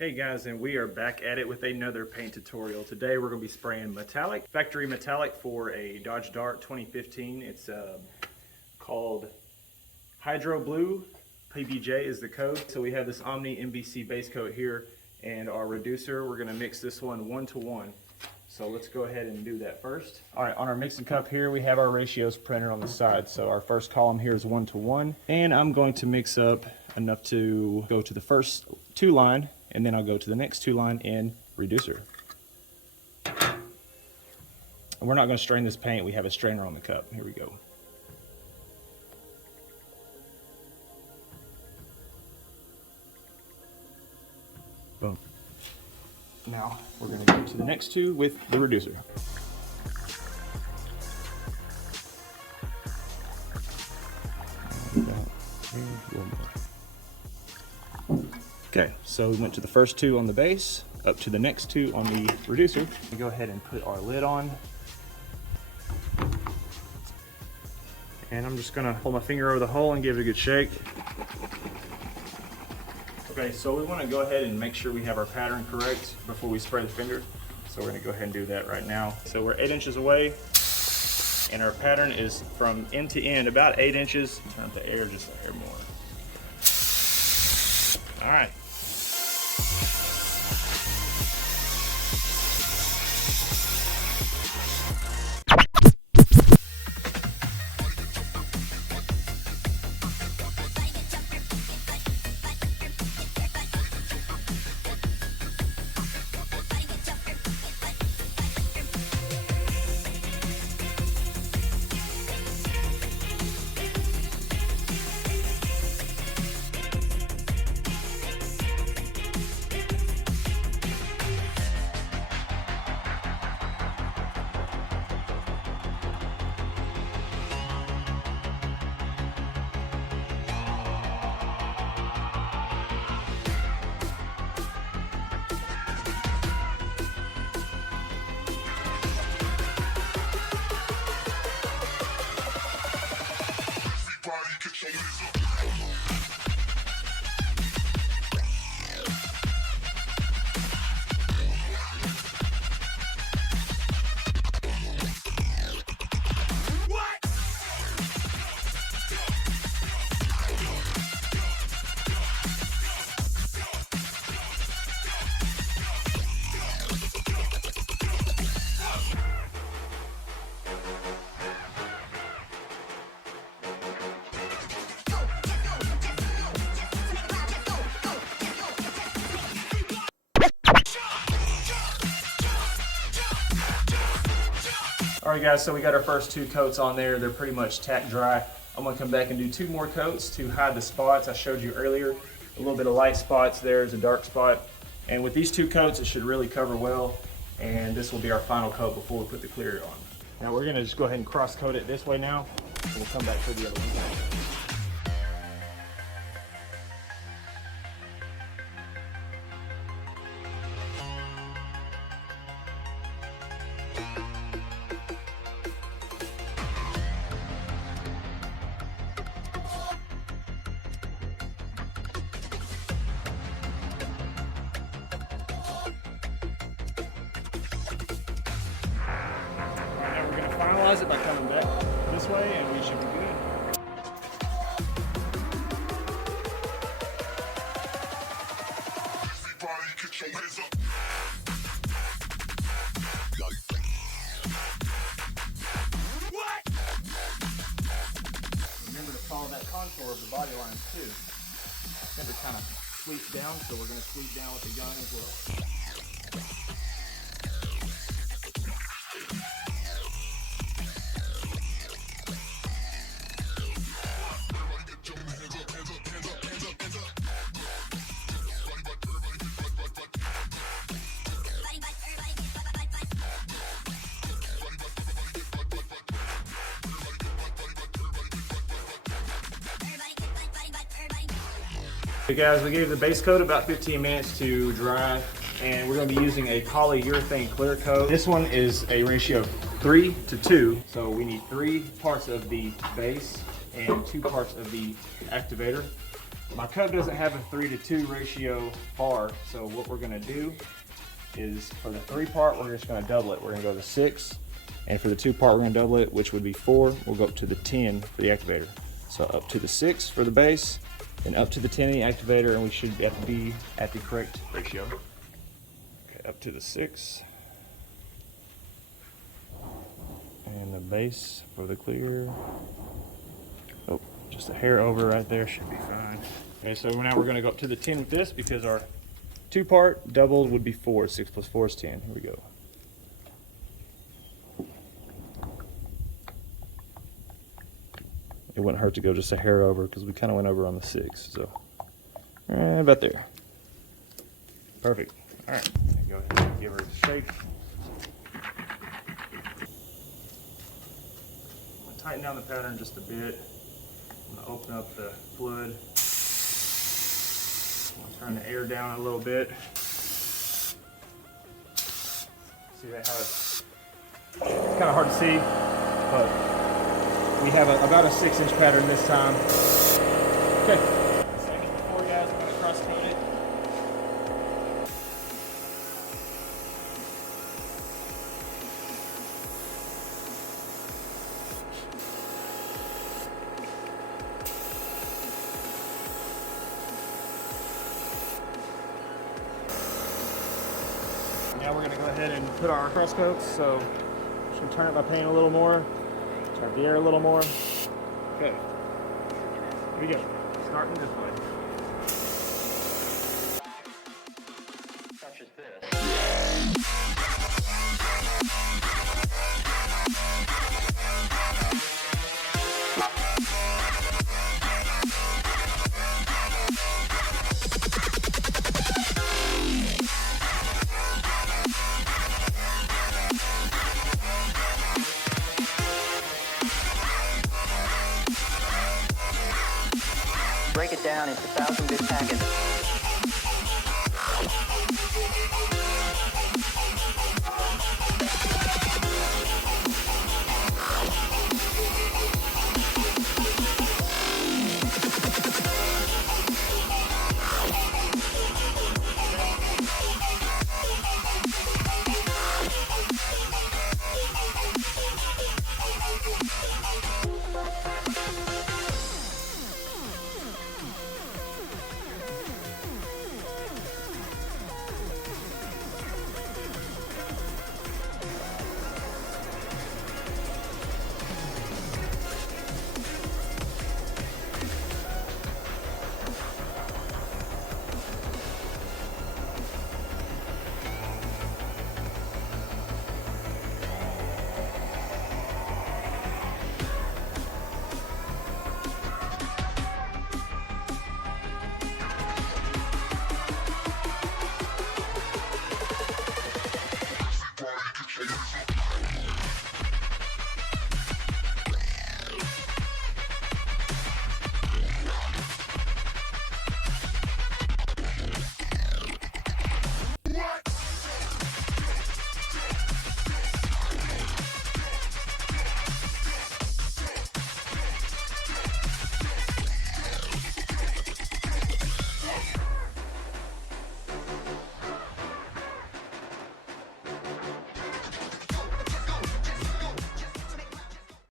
Hey guys, and we are back at it with another paint tutorial. Today we're going to be spraying metallic, factory metallic for a Dodge Dart 2015. It's called Hydro Blue. PBJ is the code. So we have this Omni MBC base coat here and our reducer. We're going to mix this one 1-to-1. So let's go ahead and do that first. All right, on our mixing cup here we have our ratios printed on the side. So our first column here is 1-to-1, and I'm going to mix up enough to go to the first 2 line, and then I'll go to the next 2 line in reducer. And we're not going to strain this paint. We have a strainer on the cup. Here we go. Boom. Now we're going to go to the next 2 with the reducer. Okay, so we went to the first 2 on the base, up to the next 2 on the reducer. We go ahead and put our lid on. And I'm just gonna hold my finger over the hole and give it a good shake. Okay, so we wanna go ahead and make sure we have our pattern correct before we spray the finger. So we're gonna go ahead and do that right now. So we're 8 inches away, and our pattern is from end to end, about 8 inches. Turn up the air just a hair more. All right. All right guys, so we got our first 2 coats on there. They're pretty much tack dry. I'm gonna come back and do 2 more coats to hide the spots I showed you earlier. A little bit of light spots, there's a dark spot. And with these 2 coats, it should really cover well. And this will be our final coat before we put the clear on. Now we're gonna just go ahead and cross coat it this way now. And we'll come back for the other one. Finalize it by coming back this way, and we should be good. Remember to follow that contour of the body lines too. Remember, kind of sweep down, so we're going to sweep down with the gun as well. Hey guys, we gave the base coat about 15 minutes to dry, and we're going to be using a polyurethane clear coat. This one is a ratio of 3-to-2, so we need 3 parts of the base and 2 parts of the activator. My cup doesn't have a 3-to-2 ratio bar, so what we're gonna do is for the 3 part, we're just gonna double it. We're gonna go to 6, and for the 2 part, we're gonna double it, which would be 4. We'll go up to the 10 for the activator. So up to the 6 for the base, and up to the 10 in the activator, and we should have to be at the correct ratio. Okay, up to the 6. And the base for the clear. Oh, just a hair over right there should be fine. Okay, so now we're gonna go up to the 10 with this because our 2 part doubled would be 4. 6 plus 4 is 10. Here we go. It wouldn't hurt to go just a hair over because we kind of went over on the 6. So about there. Perfect. All right, go ahead and give her a shake. Tighten down the pattern just a bit. I'm going to open up the fluid. I'm going to turn the air down a little bit. See that how it's kind of hard to see, but we have about a 6-inch pattern this time. Okay. Same as before, guys. I'm going to cross coat it. Now we're going to go ahead and put our cross coats. So I'm just going to turn up my paint a little more, turn up the air a little more. Okay. Here we go. Starting this way. Such as this. Break it down into 1,000 bit packets.